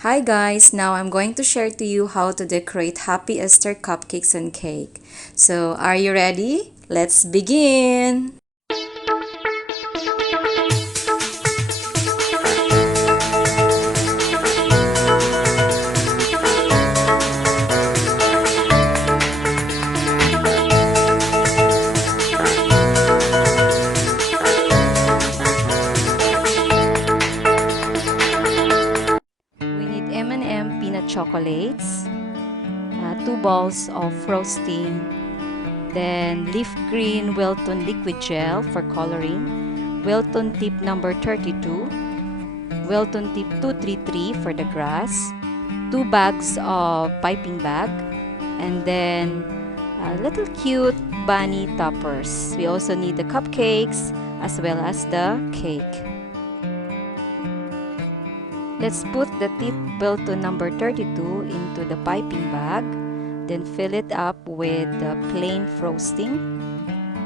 Hi guys, now I'm going to share to you how to decorate Happy Easter cupcakes and cake. So, are you ready? Let's begin! We need M&M peanut chocolates, 2 balls of frosting, then leaf green Wilton liquid gel for coloring, Wilton Tip number 32, Wilton Tip 233 for the grass, 2 bags of piping bag, and then little cute bunny toppers. We also need the cupcakes as well as the cake. Let's put the tip Wilton number 32 into the piping bag, then fill it up with the plain frosting.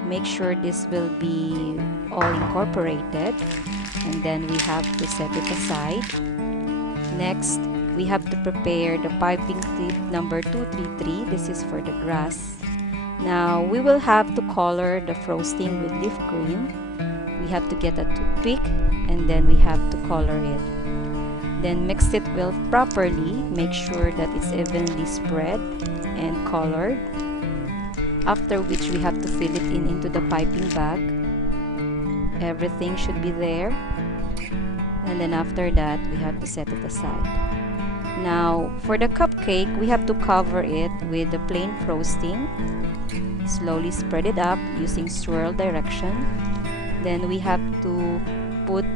Make sure this will be all incorporated, and then we have to set it aside. Next, we have to prepare the piping tip number 233. This is for the grass. Now, we will have to color the frosting with leaf green. We have to get a toothpick and then we have to color it. Then mix it well properly. Make sure that it's evenly spread and colored. After which we have to fill it into the piping bag. Everything should be there. And then after that, we have to set it aside. Now, for the cupcake, we have to cover it with the plain frosting. Slowly spread it up using swirl direction. Then we have to put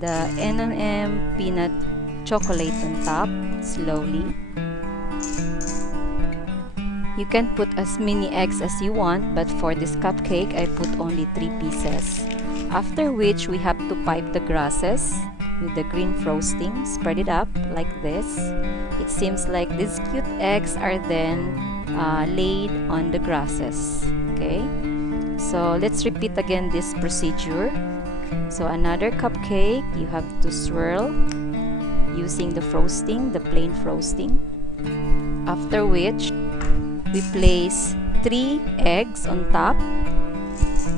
the M&M peanut chocolate on top slowly. You can put as many eggs as you want, but for this cupcake, I put only 3 pieces. After which, we have to pipe the grasses with the green frosting. Spread it up like this. It seems like these cute eggs are then laid on the grasses. Okay, so let's repeat again this procedure. So another cupcake, you have to swirl using the frosting, the plain frosting. After which, we place 3 eggs on top,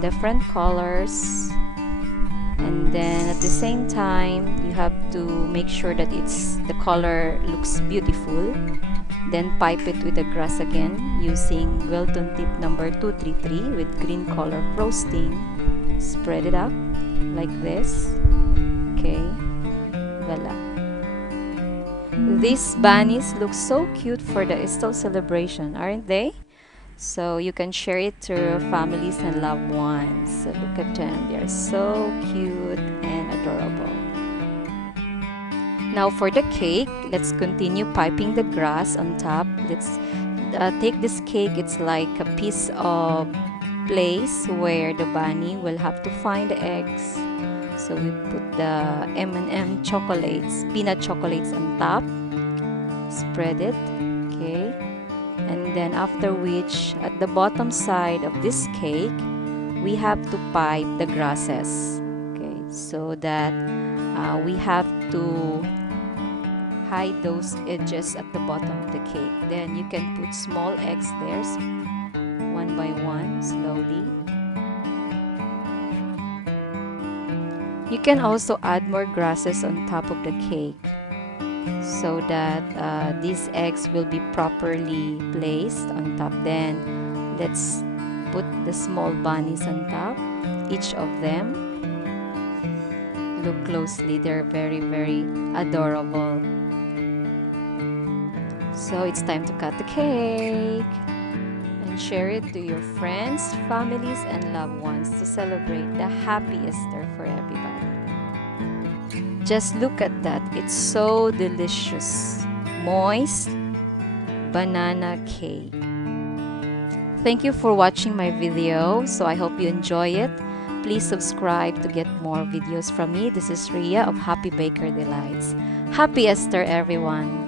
different colors. And then at the same time, you have to make sure that the color looks beautiful. Then pipe it with the grass again using Wilton Tip number 233 with green color frosting. Spread it up like this. Okay, voila. These bunnies look so cute for the Easter celebration, aren't they? So you can share it to your families and loved ones. So look at them, they are so cute and adorable. Now for the cake, let's continue piping the grass on top. Let's take this cake. It's like a piece of place where the bunny will have to find the eggs. So we put the M&M chocolates, peanut chocolates on top. Spread it, okay? And then after which, at the bottom side of this cake, we have to pipe the grasses, okay? So that we have to hide those edges at the bottom of the cake. Then you can put small eggs there, one by one, slowly. You can also add more grasses on top of the cake so that these eggs will be properly placed on top. Then let's put the small bunnies on top, each of them. Look closely, they're very, very adorable. So it's time to cut the cake and share it to your friends, families, and loved ones to celebrate the happy Easter for everybody. Just look at that, it's so delicious. Moist banana cake. Thank you for watching my video. So I hope you enjoy it. Please subscribe to get more videos from me. This is Rhea of Happy Baker Delights. Happy Easter, everyone!